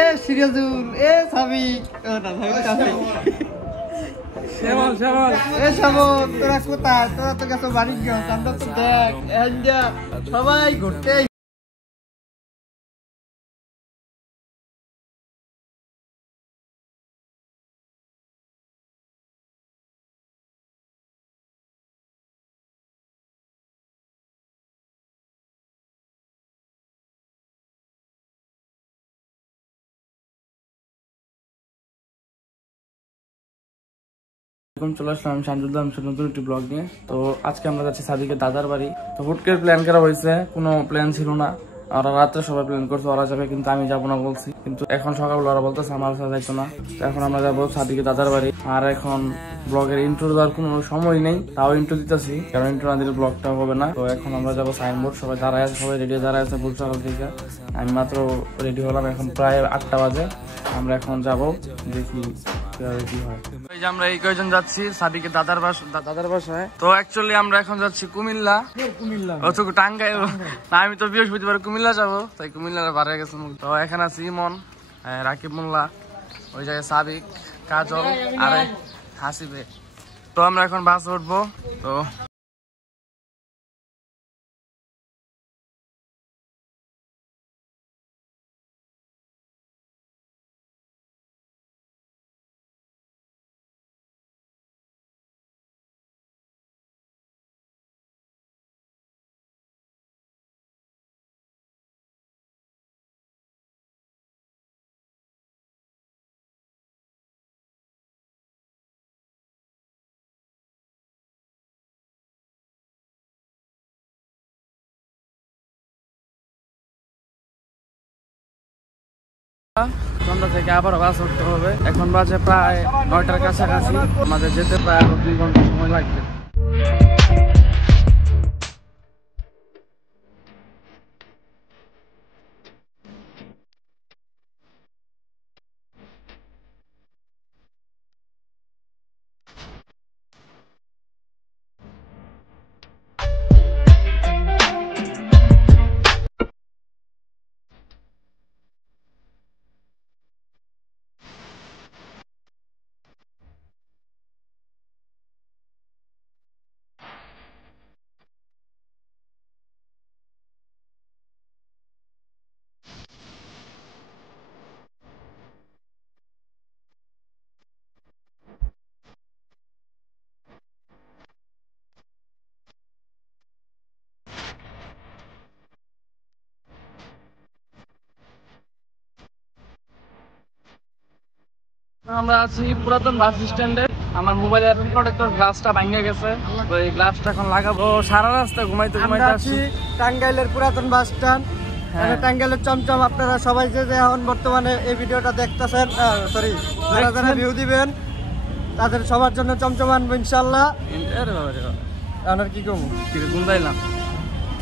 এ সিরাজুল এ সাবিক তোরা কোথায়? তোরা তো গেছো বাড়ি গিয়ে আমরা তো দেখ সবাই ঘুরতে। চলে আসলাম শামসুদ্দাম নতুন একটি ব্লগ নিয়ে। তো আজকে আমরা যাচ্ছি সাদিকের দাদার বাড়ি। তো হুট করে প্ল্যান করা হয়েছে, কোনো প্ল্যান ছিল না। ওরা রাত্রে সবাই প্ল্যান করছে ওরা যাবে, কিন্তু আমি যাবো না বলছি। কিন্তু এখন সকালবেলা ওরা বলতেছে আমার সাথে যাইতো না। তো এখন আমরা যাবো সাদিকের দাদার বাড়ি। আর এখন ব্লগের ইন্ট্রো দেওয়ার কোনো সময় নেই, তাও ইন্ট্রো দিতেছি, কারণ ইন্ট্রো না দিলে ব্লগটা হবে না। তো এখন আমরা যাবো সাইনবোর্ড, সবাই দাঁড়ায় আছে, সবাই রেডি দাঁড়ায় আছে ভোর সকাল থেকে। আমি মাত্র রেডি হলাম, এখন প্রায় 8টা বাজে। আমরা এখন যাবো, দেখি কি হয়। আমরা এই কয়েকজন যাচ্ছি সাদিকের দাদার বাসায়। তো অ্যাকচুয়ালি আমরা এখন যাচ্ছি কুমিল্লা, টাঙ্গাইল। আমি তো বৃহস্পতিবার কুমিল্লা যাবো, তাই কুমিল্লার বাড়ি গেছে। তো এখানে আছে ইমন, রাকিব মোল্লা, ওই জায়গায় সাদিক, কাজল আর হাসিবে। তো আমরা এখন বাস উঠবো। তো সন্ধ্যা থেকে আবার বাস উঠতে হবে। এখন বাজে প্রায় 9টার কাছাকাছি, আমাদের যেতে প্রায় আরো 2 ঘন্টা সময় লাগবে। আমরা আছি পুরাতন বাস স্ট্যান্ডে। আমার মোবাইলের প্রোটেক্টর গ্লাসটা ভেঙে গেছে, ওই গ্লাসটা এখন লাগাবো। সারা রাস্তা ঘুমাইতে আসছি টাঙ্গাইলের পুরাতন বাস স্ট্যান্ড, টাঙ্গাইলের চমচম। আপনারা সবাই যে এখন বর্তমানে এই ভিডিওটা দেখতেছেন, সরি যারা ভিউ দিবেন, তাদের সবার জন্য চমচম আনবো ইনশাল্লাহ। আর কি কমু ঘুমাইলাম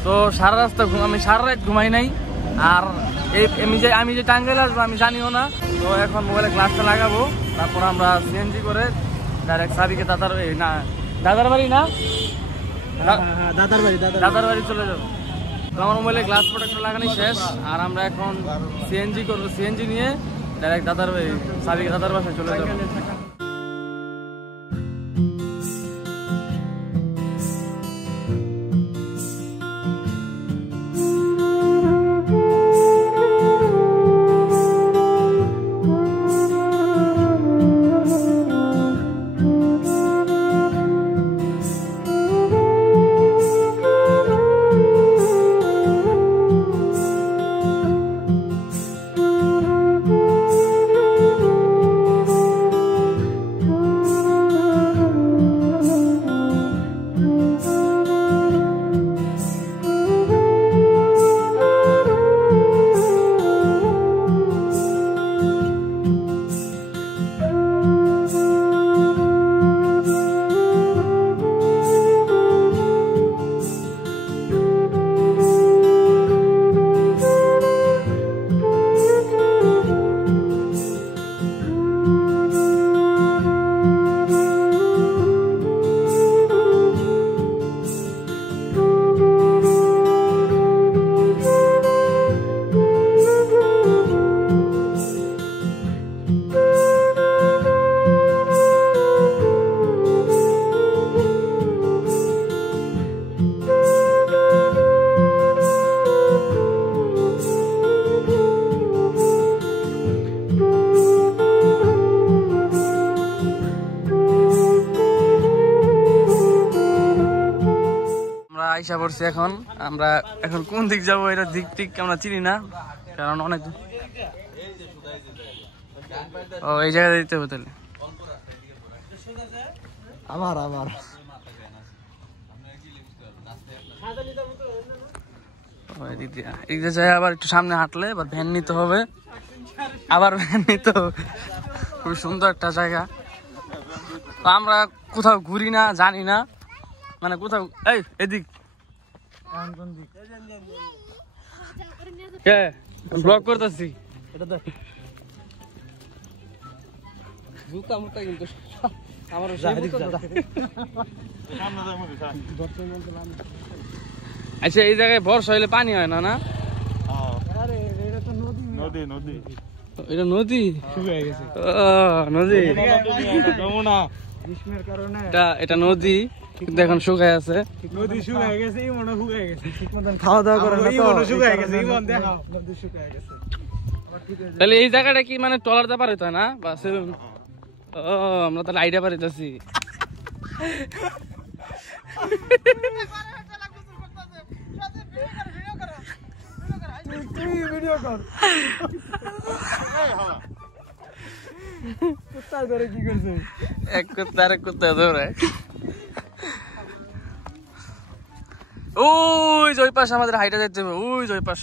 তো সারা রাস্তা আমি সারা রাত ঘুমাই নাই। আর আমি যে টাঙ্গাইল আসবো আমি জানিও না। তো এখন মোবাইলে গ্লাসটা লাগাবো, তারপর আমরা সিএনজি করে ডাইরেক্ট সাদিকে দাদার বাড়ি না দাদার বাড়ি চলে যাবো। তো আমার মোবাইলে গ্লাস প্রোটেক্টর লাগানো শেষ, আর আমরা এখন সিএনজি করবো। সিএনজি নিয়ে ডাইরেক্ট সাদিকে দাদার বাসায় চলে যাবো। আইসা পড়ছি এখন আমরা এখন কোন দিক যাবো এটা দিক ঠিক আমরা চিনি না কারণ অনেক ও এই জায়গায় দিতে হবে তাহলে আমার এদিকে যাই আবার একটু সামনে হাঁটলে এবার ভ্যান নিতে হবে আবার ভ্যান নিতে হবে খুবই সুন্দর একটা জায়গা তো আমরা কোথাও ঘুরি না জানি না মানে কোথাও এই এদিক ব্লগ করতেছি এটা দেখ জুতা মুতা কিন্তু আমার আচ্ছা এই জায়গায় বর্ষা হইলে পানি হয় না না এটা নদী শুকিয়ে গেছে নদী গ্রীষ্মের কারণে এটা নদী কিন্তু এখন শুকায় আছে নদী শুকিয়ে গেছে মনে শুকিয়ে গেছে ঠিকমতো খাওয়া দাওয়া করে না তো মনে শুকিয়ে গেছে দেখো নদী শুকিয়ে গেছে তাহলে এই জায়গাটা কি মানে ট্রলার দা পারে তাই না বাস ও আমরা তাহলে আইডিয়া পারিতেছি ভিডিও কর কুত্তা ধরে কি করছে এক কুত্তা ধরে ওই জয় পাশ আমাদের হাইটা যেতে হবে ওই জয় পাশ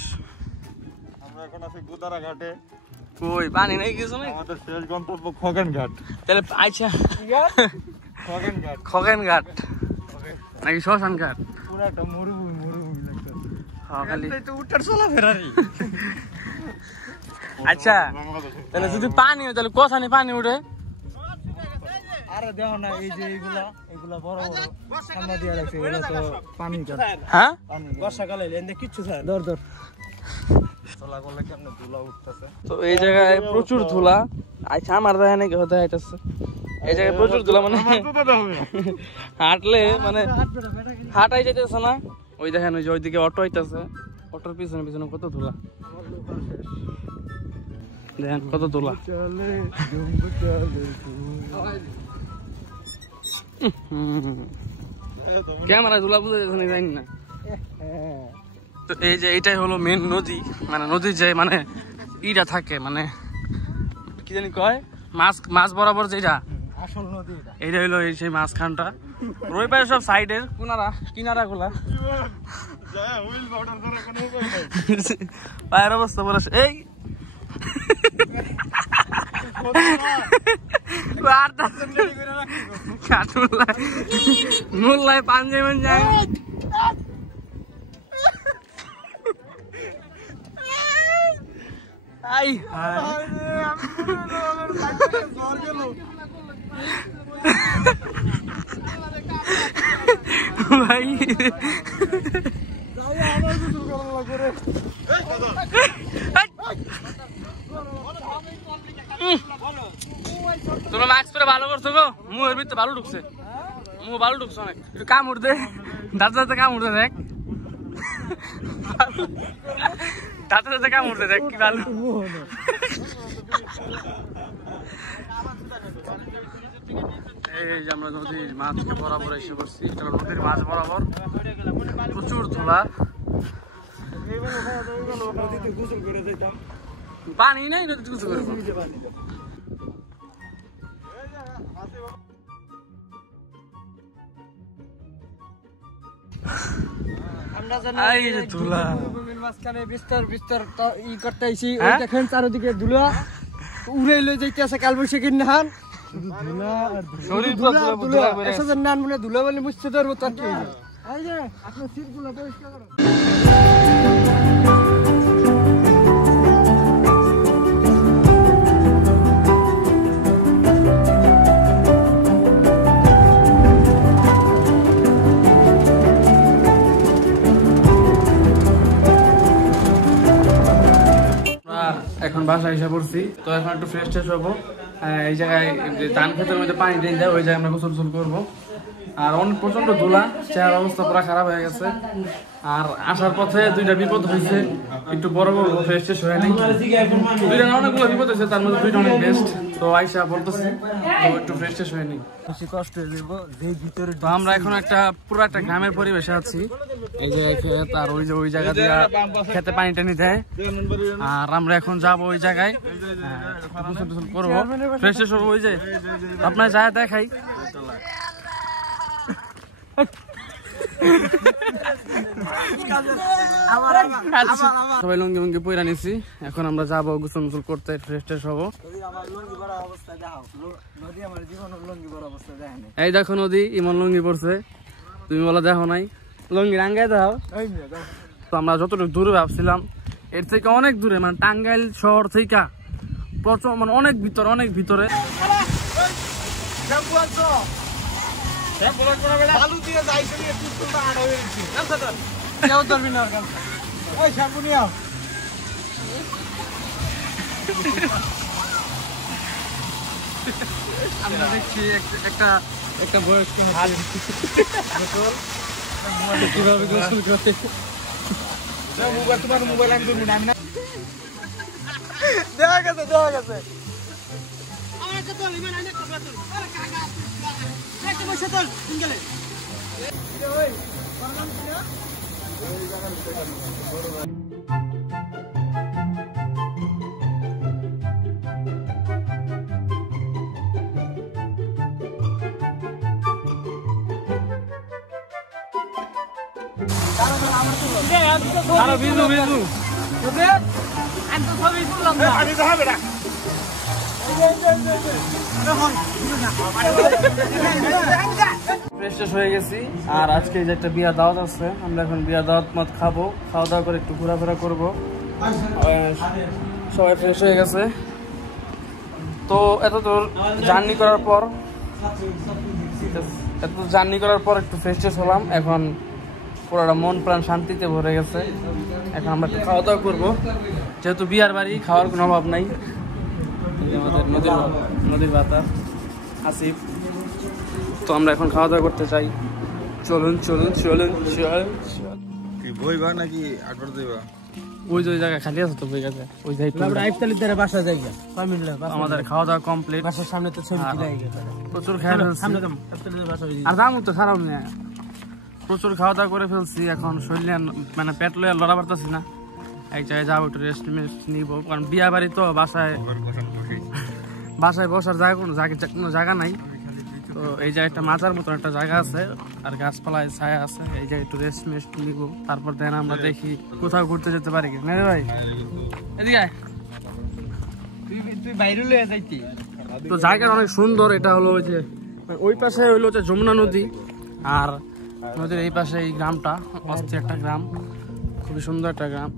আমরা এখন আছি গোদারা ঘাটে কই পানি নাই কিছু নাই আমাদের শেষ গন্তব্য খগেন ঘাট তাহলে আচ্ছা খগেন ঘাট খগেন ঘাট নাকি শ্মশান ঘাট পুরো একটা মরুভূমি লাগতেছে হ্যাঁ খালি তো উঠার চলা ফেরারি আচ্ছা তাহলে যদি পানি হয় তাহলে কোথায় পানি উঠে আরে দেখো না এই যে এগুলা বড় বড় সামনে দিয়ে রাখছে এগুলা তো পানি কাট হ্যাঁ বর্ষাকালে এনে কিচ্ছু থাকে দর চলা করলে কেমনে ধুলা উঠতেছে তো এই জায়গায় প্রচুর ধুলা আচ্ছা আমার দেখা নাকি হতে হাইতেছে এই জায়গায় প্রচুর ধুলা মানে হাঁটলে মানে হাঁটাই যেতেছে না ওই দেখেন ওই যে ওইদিকে অটো হইতেছে অটোর পিছনে পিছনে কত ধুলা দেখেন কত ধুলা ক্যামেরা ধুলা বুঝে যাচ্ছে না জানি না তো এই যে এইটাই হলো মেন নদী মানে নদীর যে মানে ইটা থাকে মানে কি জানি কয় মাছ বরাবর যেটা আসল নদী এইটা হলো এই সেই মাঝখানটা রই পারে সব সাইডের কিনারা গুলা পায়ের অবস্থা বলে এই মুল্লায় পাঞ্জাবি যায় আই ভাই তোমরা মাস্ক পরে ভালো করছো গো মুহের ভিতরে ভালো ঢুকছে মুহ ভালো ঢুকছে অনেক একটু কামড় দে দাঁতে কামড় দে দেখ দাঁতে কামড় দে দেখ কি ভালো এই যে আমরা নদীর মাছকে বরাবর এসে করছি এটা নদীর মাছ বরাবর প্রচুর ধুলা পানি নাই নদীতে গোসল করে দেখেন চারিদিকে ধুলা উড়ে লই যাইতেছে কালবৈশাখীর নাহান ধুলা বলে মুছতে ধরবো তার কি আপনার সিট গুলো পরিষ্কার করো এখন বাসায় এসে পড়ছি তো এখন একটু ফ্রেশ ট্রেশ হবো এই জায়গায় ধান ক্ষেতের মধ্যে পানি দিয়ে দেয় ওই জায়গায় আমরা গোসল করবো আর অনেক প্রচন্ড ধুলা, চেহারা অবস্থা পুরো খারাপ হয়ে গেছে। আর আসার পথে দুইটা বিপদ হয়েছে, একটু বড় বড় ফ্রেশ শেষ হয়ে নেই। দুইটা অনেকগুলো বিপদ হয়েছে, তার মধ্যে দুইটা অনেক বেস্ট। তো আইসা বলতেছি একটু ফ্রেশ শেষ হয়ে নেই। কষ্ট হয়ে যাবো যেই ভিতরে। তো আমরা এখন পুরো একটা গ্রামের পরিবেশে আছি। এই যে ক্ষেত, আর ওই জায়গা দিয়ে খেতে পানি টানি দেয়। আর আমরা এখন যাবো ওই জায়গায়, গোসল টোসল করবো, ফ্রেশ শেষ হবো। ওই যে আপনার যায় দেখাই, সবাই লুঙ্গি মুঙ্গি পইরা নিছি। এখন আমরা যাবো গোসল মুসল করতে, ফ্রেশ ট্রেশ হবো। এই দেখো নদী, ইমন লুঙ্গি পড়ছে, তুমি বলো দেখো নাই, লুঙ্গি রাঙ্গায় দাও। তো আমরা যতটুকু দূরে ভাবছিলাম এর থেকে অনেক দূরে, মানে টাঙ্গাইল শহর থেকে প্রচুর, মানে অনেক ভিতরে। আমরা দেখছি একটা বয়স্ক কিভাবে গোসল করে। তোমার মোবাইল আমি তুমি নাম না দেখা গেছে। ফ্রেশ হয়ে গেছি। আর আজকে যে একটা বিয়া দাওয়াত আছে, আমরা এখন বিয়া দাওয়াত মত খাবো, খাওয়া দাওয়া করে একটু ঘোরাফেরা করবো। সবাই ফ্রেশ হয়ে গেছে। তো এত দূর জার্নি করার পর একটু ফ্রেশ ট্রেশ হলাম। এখন পুরোটা মন প্রাণ শান্তিতে ভরে গেছে। এখন আমরা একটু খাওয়া দাওয়া করবো, যেহেতু বিয়ার বাড়ি, খাওয়ার কোনো অভাব নাই। আমাদের নদীর বাতাস আসিফ। তো আমরা এখন খাওয়া দাওয়া করতে চাই। চলুন। বইবা নাকি আটবার দেবা? ওই যে জায়গা খালি আছে তো, বই গেছে ওই জায়গায় বাসা জায়গা। আমাদের খাওয়া দাওয়া কমপ্লিট। বাসার সামনে তো ছবি তুলে গেছে, প্রচুর খাওয়া ফেলছি। আর দাম তো খারাপ না, প্রচুর খাওয়া দাওয়া করে ফেলছি। এখন শরীরে মানে পেট লয়ে লড়া পারতেছি না। এক জায়গায় যাবো, একটু রেস্ট নিবো, কারণ বিয়া বাড়ি তো বাসায় বসার কোনো জায়গা নাই। তো এই জায়গায় একটা মাজার মতন একটা জায়গা আছে, আর গাছপালায় ছায়া আছে। এই জায়গায় একটু রেস্ট নিবো, তারপর দেন আমরা দেখি কোথাও ঘুরতে যেতে পারি কিনা। রে ভাই এদিকে তুই বাইরে লয়ে যাইতি। তো জায়গাটা অনেক সুন্দর। এটা হলো ওই যে ওই পাশে হইলো যে যমুনা নদী, আর নদীর এই পাশে এই গ্রামটা, অস্থির একটা গ্রাম, খুবই সুন্দর একটা গ্রাম।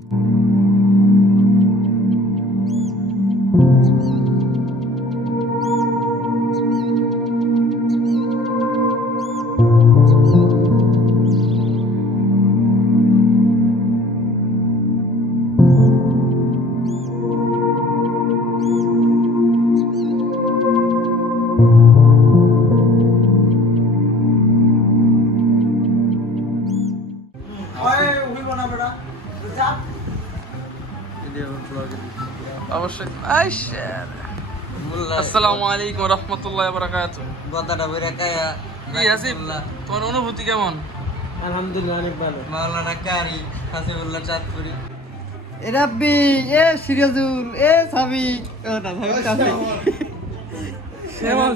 অবশ্যই। আসসালামু আলাইকুম রাহমাতুল্লাহি ওয়া বারাকাতুহু। কথাটা বইরা কায়া কি আসিফ, তোমার অনুভূতি কেমন? আলহামদুলিল্লাহ অনেক ভালো। মাওলানা কারি হাসিবুল্লাহ চাঁদপুরি, এ রাব্বি, এ সিরাজুল, এ সাবিক, ও না সাবিক,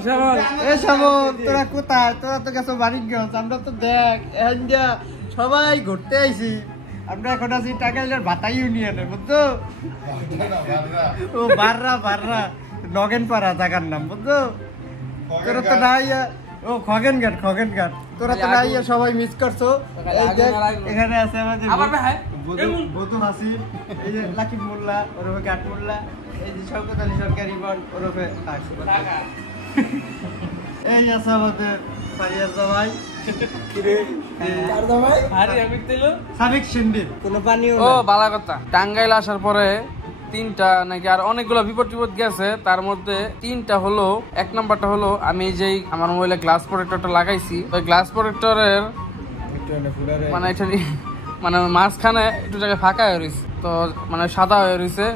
শ্যামল, এ শ্যামল, তোরা কোথায়? তোরা তো গেছো বাড়িগঞ্জ, আমরা তো দেখ ইন্ডিয়া সবাই ঘুরতে আইছি। আমরা এখন আছি টাঙ্গাইলের ভাতা ইউনিয়নে, বুঝছো? ও বাররা নগেনপাড়া জায়গার নাম, বুঝছো? তোরা তো না ইয়া, ও খগেনঘাট, তোরা তো না ইয়া, সবাই মিস করছো। এই দেখ এখানে আছে আমাদের বধু হাসিব, এই যে লাকিব মোল্লা ওরফে ঘাট মোল্লা, এই যে শওকত আলী সরকারি বন ওরফে এই আছে আমাদের ফারিয়ার জামাই, টাঙ্গাইল আসার পরে তিনটা নাকি আর অনেকগুলো বিপদ টিপদ গেছে, তার মধ্যে তিনটা হলো, এক নাম্বারটা হলো আমি যেই আমার মোবাইলে গ্লাস প্রোটেক্টরটা লাগাইছি, ওই গ্লাস প্রোটেক্টরের মানে এটা মানে মাঝখানে একটু জায়গায় ফাঁকা হয়ে রয়েছে, তো মানে সাদা হয়ে রয়েছে,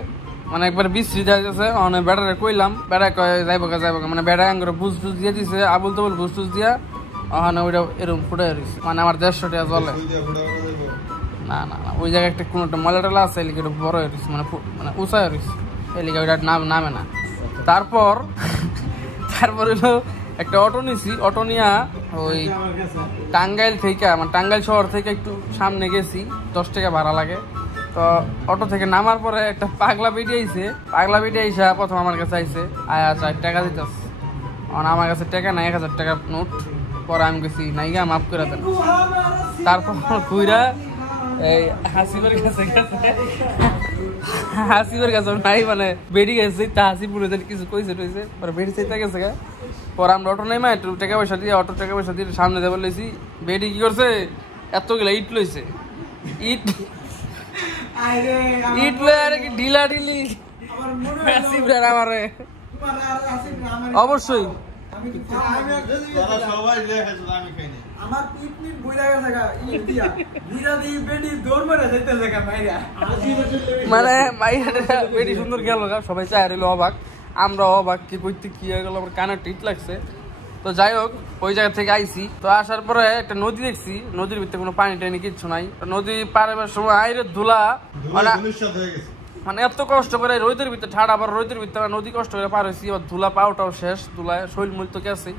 মানে একবার বৃষ্টি যাইতেছে, অনেক ব্যাটারে কইলাম, বেড়া কয় যাইব মানে বেড়া আঙ্গুরে বুঝ দিয়ে দিছে, আবুল তবুল বুঝ দিয়া ওখানে ওইটা এরকম ফুটে রয়েছে, মানে আমার 150 টাকা জলে। না না না, ওই জায়গায় একটা কোনো একটা ময়লা টলা আছে, এলিকে এটা বড় হয়ে রয়েছে, মানে মানে উঁচা হয়ে রয়েছে, এলিকে ওইটা নামে না। তারপর হলো একটা অটো নিছি, অটো নিয়া ওই টাঙ্গাইল থেকে, মানে টাঙ্গাইল শহর থেকে একটু সামনে গেছি, 10 টাকা ভাড়া লাগে। তো অটো থেকে নামার পরে একটা পাগলা বেরিয়ে আইছে, পাগলা বেরিয়ে আইসা প্রথম আমার কাছে আইছে, আয়া 4 টাকা দিতেছে, আমার কাছে টাকা নাই, 1000 টাকা নোট। পরে আমি গেছি নাইগা মাফ করে দেন। তারপর ঘুরা এই হাসিবের কাছে নাই, মানে বেরিয়ে গেছে, তা হাসিপুরে কিছু কইছে টইছে, পরে বেরিয়ে চাইতে গেছে গা। পরে আমরা অটো নেই একটু টাকা পয়সা দিয়ে, অটো টাকা পয়সা দিয়ে সামনে দেবো লইছি, বেডি কি করছে এতগুলা ইট লইছে, ইট লয়ে আর কি ঢিলা ঢিলি আমারে অবশ্যই মানে বেডি সুন্দর গেল, সবাই চাই রইল অবাক, আমরা অবাক কি করতে কি হয়ে গেল, আমার কানে টিট লাগছে। তো যাই হোক, ওই জায়গা থেকে আইসি, তো আসার পরে একটা নদী দেখছি, নদীর ভিতরে কোনো পানি টানি কিচ্ছু নাই, নদী পার হবার সময় আইরে ধুলা, মানে এত কষ্ট করে রোদের ভিতরে ঠাড়া, আবার রোদের ভিতরে নদী কষ্ট করে পার হয়েছি, এবার ধুলা পাওটাও শেষ, ধুলায় শৈল মূল তো গেছে,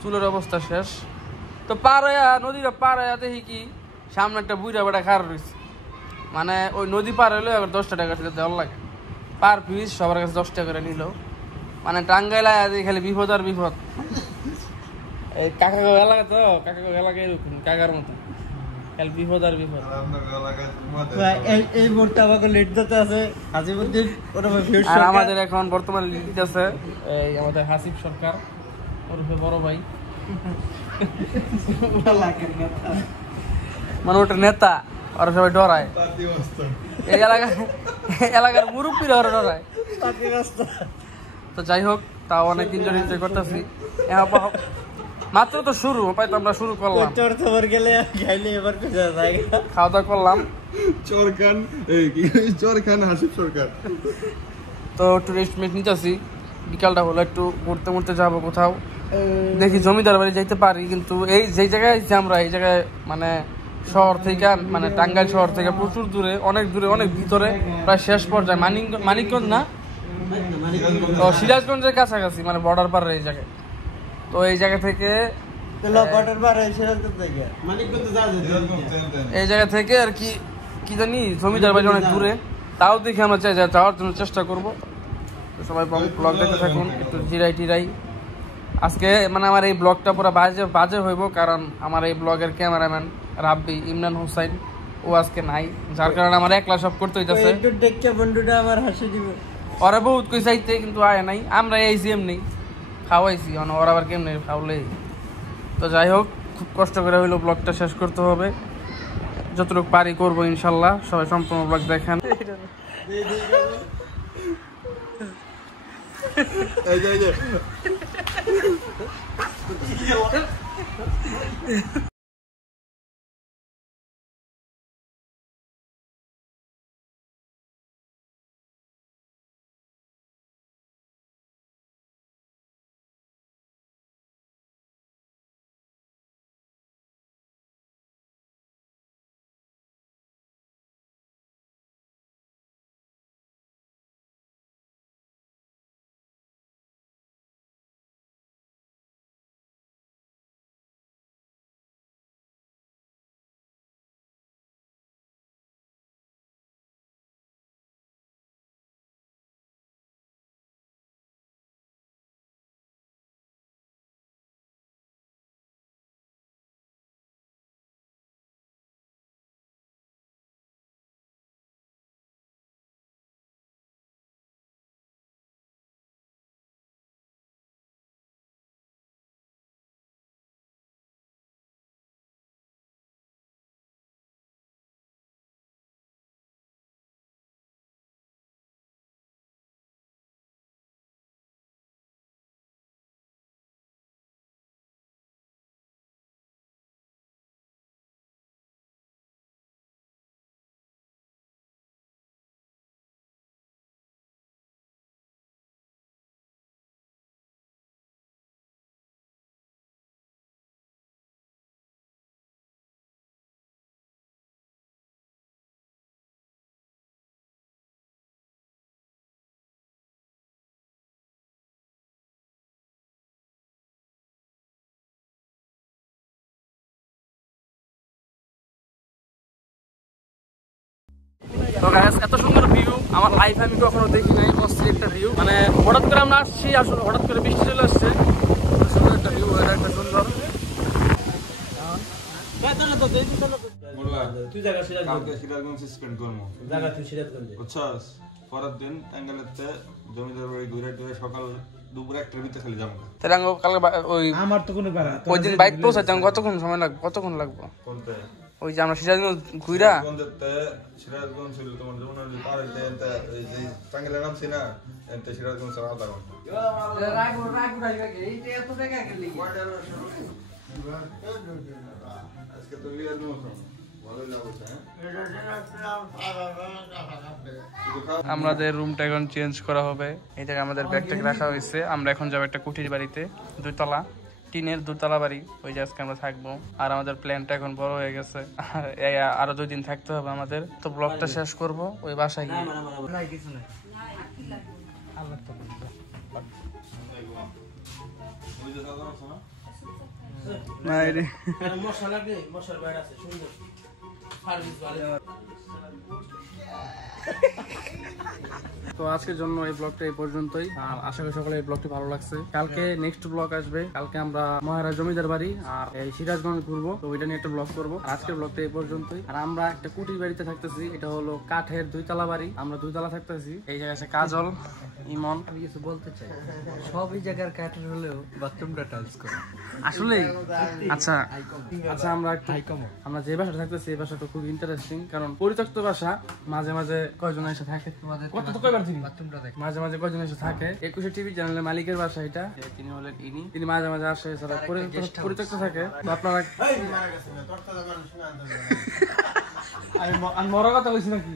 চুলের অবস্থা শেষ। তো পার হইয়া নদীটা পার হইয়া দেখি কি সামনে একটা বুড়া বেড়া খার রয়েছে, মানে ওই নদী পার হইলে আবার 10 টাকা করে দেওয়ার লাগে, পার পিস সবার কাছে 10 টাকা করে নিল, মানে টাঙ্গাইল খালি বিপদ আর বিপদ। এই কাকা এলাকা তো, কাকা এলাকা এরকম কাকার মতো খালি বিপদ আর বিপদ। এই মুহূর্তে আমাকে লিড দিতে আছে হাসিবুদ্দিন, আর আমাদের এখন বর্তমানে লিড দিতেছে এই আমাদের হাসিব সরকার ওরফে বড় ভাই, মানে ওটা নেতা, ওরা সবাই ডরায়, এই এলাকার মুরব্বীরা ওরা ডরায়। তো যাই হোক, তাও অনেক এনজয় করতেছি, মাত্র তো শুরু, তো আমরা শুরু করলাম, খাওয়া দাওয়া করলাম, হাসিব সরকার। তো একটু রেস্টমেন্ট নিতেছি, বিকালটা হলো একটু ঘুরতে যাবো কোথাও, দেখি জমিদার বাড়ি যাইতে পারি, কিন্তু এই যেই জায়গায় আছি আমরা, এই জায়গায় মানে শহর থেকে, মানে টাঙ্গাইল শহর থেকে প্রচুর দূরে, অনেক ভিতরে, প্রায় শেষ পর্যায়ে মানিকগঞ্জ না, সিরাজগঞ্জের কাছাকাছি, মানে বর্ডার পার এই জায়গায়। তো এই জায়গা থেকে এই জায়গা থেকে আর কি জানি জমিদার বাড়ি অনেক দূরে, তাও দেখি আমরা চাই যাওয়ার জন্য চেষ্টা করবো। সবাই ব্লগ দেখতে থাকুন, একটু জিরাই। আজকে মানে আমার এই ব্লগটা পুরো বাজে হইব, কারণ আমার এই ব্লগের ক্যামেরাম্যান রাব্বি ইমরান হুসাইন ও আজকে নাই, যার কারণে আমার একলা সব করতে হইতেছে। ওরা বহুত কই চাইতে, কিন্তু আয় নাই, আমরা এই জিএম নেই খাওয়াইছি, ওরা আবার কেমনি খাওয়ালে। তো যাই হোক, খুব কষ্ট করে হইলো ব্লগটা শেষ করতে হবে, যতটুকু পারি করবো ইনশাল্লাহ। সবাই সম্পূর্ণ ব্লগ দেখেন। তো গাইস এত সুন্দর ভিউ আমার লাইফে আমি কখনো দেখি নাই, অস্থির একটা ভিউ। মানে হঠাৎ করে আমরা আসছি, আসলে হঠাৎ করে বৃষ্টি চলে আসছে, সুন্দর একটা ভিউ, এটা একটা সুন্দর। কালকে সিরাজগঞ্জ সাসপেন্ড করবো বুঝছস, পরের দিন টাঙ্গাইলেতে জমিদার বাড়ি ঘুরে টুরে সকাল দুপুর 1টার ভিতরে খালি যাবো। তাহলে কালকে ওই আমার তো কোনো ব্যাপার ওই দিন বাইক পৌঁছাতে কতক্ষণ সময় লাগবে, কতক্ষণ লাগবে? কোনতে ওই যে আমরা সিরাজগঞ্জ ঘুরা সিরাজগঞ্জ ছিল তোমার যেমন পার এই যে টাঙ্গাইলের নামছি না, এতে সিরাজগঞ্জ আধা ঘন্টা। আজকে তো লিয়ার মৌসুম ভালোই লাগছে। আমাদের রুমটা এখন চেঞ্জ করা হবে। এই জায়গায় আমাদের ব্যাগটাকে রাখা হয়েছে। আমরা এখন যাবো একটা কুঠির বাড়িতে, 2 তলা টিনের 2 তলা বাড়ি, ওই যে আজকে আমরা থাকবো। আর আমাদের প্ল্যানটা এখন বড় হয়ে গেছে, আরো 2 দিন থাকতে হবে আমাদের। তো ব্লগটা শেষ করব ওই বাসায় গিয়ে। তো আজকের জন্য এই ব্লগটা এই পর্যন্তই। আর আশা করি সকলে এই ব্লগটি ভালো লাগছে। কালকে নেক্সট ব্লগ আসবে, কালকে আমরা মহারাজ জমিদার বাড়ি আর এই সিরাজগঞ্জ ঘুরবো, তো ওইটা নিয়ে একটা ব্লগ করবো। আজকের ব্লগটা এই পর্যন্তই। আর আমরা একটা কুটির বাড়িতে থাকতেছি, এটা হলো কাঠের 2 তলা বাড়ি, আমরা 2 তলা থাকতেছি। এই জায়গায় আছে কাজল, ইমন। আমি কিছু বলতে চাই, সব এই জায়গার কাঠের হলেও বাথরুমটা টাইলস করা আসলে আচ্ছা আচ্ছা আমরা যে বাসাটা থাকতেছি এই বাসাটা খুব ইন্টারেস্টিং, কারণ পরিত্যক্ত বাসা, মাঝে মাঝে কয়জন এসে থাকে, মাঝে মাঝে কয়জন এসে থাকে। 21 টিভি চ্যানেলের মালিকের বাসা এটা, তিনি হলেন তিনি মাঝে মাঝে আসে, এছাড়া পরিত্যক্ত থাকে। তো আপনারা আমি মরার কথা বলছি নাকি?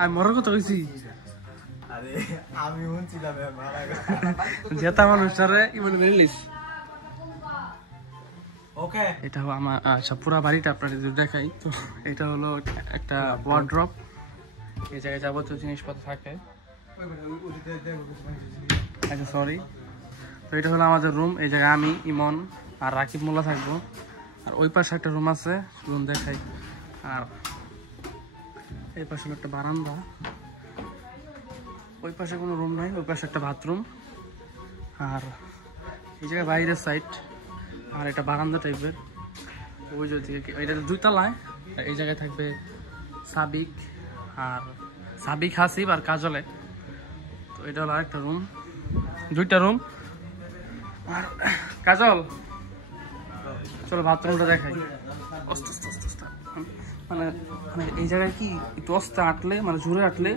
আমি মরার কথা বলছি, আমি শুনছিলাম জেতা মানুষটারে ইমনে মেরিলিস। ওকে, এটা হলো আমার আচ্ছা পুরা বাড়িটা আপনাদের যদি দেখাই, তো এটা হলো একটা ওয়ার্ড্রপ, এই জায়গায় যাবতীয় জিনিসপত্র থাকে। আচ্ছা সরি, তো এটা হলো আমাদের রুম। এই জায়গায় আমি, ইমন আর রাকিব মোল্লা থাকবো। আর ওই পাশে একটা রুম আছে, রুম দেখাই। আর এই পাশে হলো একটা বারান্দা, ওই পাশে কোনো রুম নাই, ওই পাশে একটা বাথরুম। আর এই জায়গায় বাইরের সাইড, আর এটা বারান্দা টাইপের। ওই যদি এটা 2 তলায়, এই জায়গায় থাকবে সাবিক আর হাসিব আর কাজলে। তো এটা হলো আরেকটা রুম, 2টা রুম। আর কাজল চলো বাথরুমটা দেখাই। মানে এই জায়গায় কি একটু অস্তে আটলে, মানে জোরে আটলে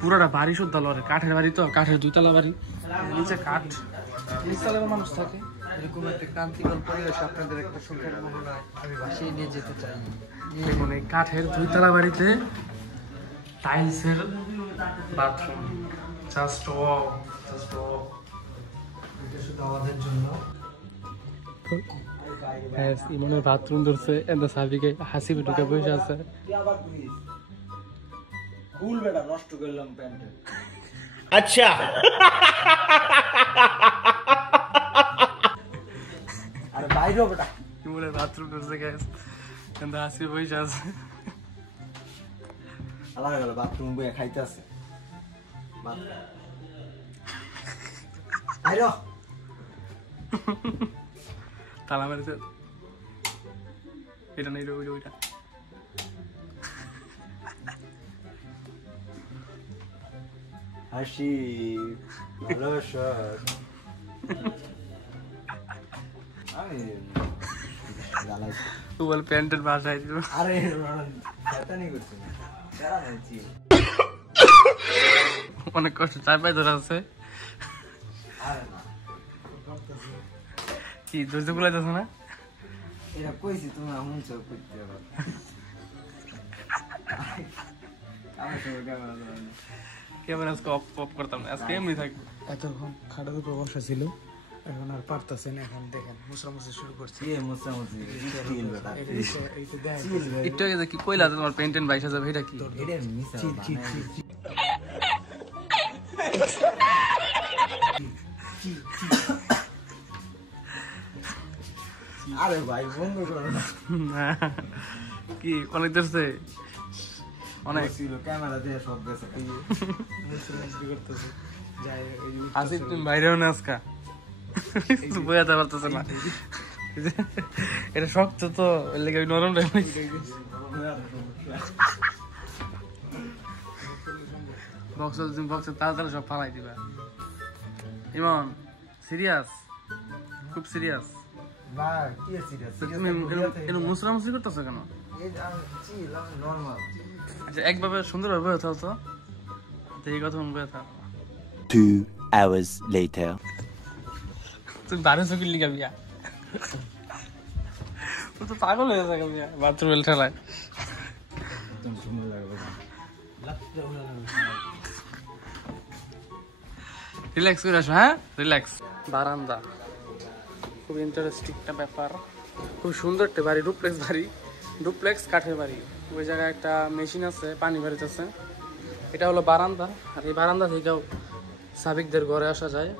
পুরোটা বাড়ি শুদ্ধ লড়ে। কাঠের বাড়ি, তো কাঠের 2 তলা বাড়ি, নিচে কাঠ, নিচতলায় মানুষ থাকে। এরকম একটা ক্রান্তিকর পরিবেশ আপনাদের একটা সুখের মহলায় আমি বাসায় নিয়ে যেতে চাই। দেখুন এই কাঠের 2 তলা বাড়িতে টাইলসের bathroom, just wow, just wow. এটা শুধু আমাদের জন্য। ইমনের বাথরুম ধরছে, এন্ড সাবিকে হাসি ঢুকে বসে আছে। কুল বেটা, নষ্ট করলাম প্যান্টে। আচ্ছা আরে বাইরে বেটা, ইমনের বাথরুম ধরছে গাইস, এন্ড হাসি বসে আছে। আলাদা গেল বাথরুম বইয়া খাইতেছে। আইরো তালা মারিতে এটা নেই, ওইটা হাসি ভালো স্যার। আমি তো বল প্যান্টের বাসায় ছিল। আরে শয়তানি করছি না, যারা নাইছি অনেক কষ্ট, 4 ধরে আছে। আরে না কি ধৈর্য গুলাইতেছে না? এটা কইছি তুমি আমন চোখ করতে পারো। আমি তো ক্যামেরা আজকে অফ করতাম না, আজকে এমনি থাকবো। এতক্ষণ খাটের উপর বসা ছিল, এখন আর পারতেছে না। এখন দেখেন মুসরামুসি শুরু করছি। একটু আগে কি কইলা তোমার পেন্টেন 22,000, এটা কি? আরে ভাই বন্ধ করো না কি অনেক দেখছে অনেক ছিল ক্যামেরা দিয়ে সব গেছে মুসলিম করতেছে যাই ওই আসিফ তুমি বাইরেও না আজকা বোঝাতে পারতেছে না এটা শক্ত তো এর লেগে নরম রে বক্স তাড়াতাড়ি সব ফালাই দিবা ইমন সিরিয়াস খুব সিরিয়াস না কি সিরিয়াস তুমি এরকম মুসরামুসরি করতেছো কেন নরমাল আচ্ছা একভাবে সুন্দরভাবে বয়ে থাও তো এই কথা বয়ে থাও 2 hours later. তুমি বারো চকির লিখা বিয়া ও তো পাগল হয়ে যাবে বিয়া বাথরুম ঠেলায় একদম সুন্দর লাগবে রিল্যাক্স করে আসো হ্যাঁ রিল্যাক্স বারান্দা খুব ইন্টারেস্টিং একটা ব্যাপার খুব সুন্দর একটা বাড়ি ডুপ্লেক্স কাঠের বাড়ি ওই জায়গায় একটা মেশিন আছে পানি বেরোতেছে এটা হলো বারান্দা আর এই বারান্দা থেকেও সাবিকদের ঘরে আসা যায়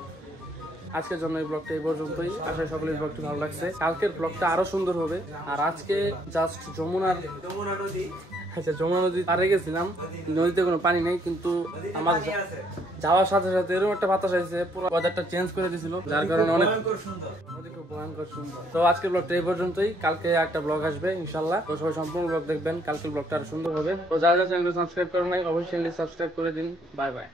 আজকের জন্য এই ব্লগটা এই পর্যন্তই আশা করি সকলের ব্লগটা ভালো লাগছে কালকের ব্লগটা আরো সুন্দর হবে আর আজকে জাস্ট যমুনা নদী পাড়ে গেছিলাম নদীতে কোনো পানি নেই কিন্তু আমার যাওয়ার সাথে সাথে এরকম একটা বাতাস আসছে পুরো ওয়েদারটা চেঞ্জ করে দিয়েছিল যার কারণে অনেক ভয়ঙ্কর সুন্দর তো আজকের ব্লগটা এই পর্যন্তই কালকে একটা ব্লগ আসবে ইনশাল্লাহ তো সবাই সম্পূর্ণ ব্লগ দেখবেন কালকের ব্লগটা আরো সুন্দর হবে তো যারা চ্যানেলটা সাবস্ক্রাইব করেন নাই অবশ্যই সাবস্ক্রাইব করে দিন বাই বাই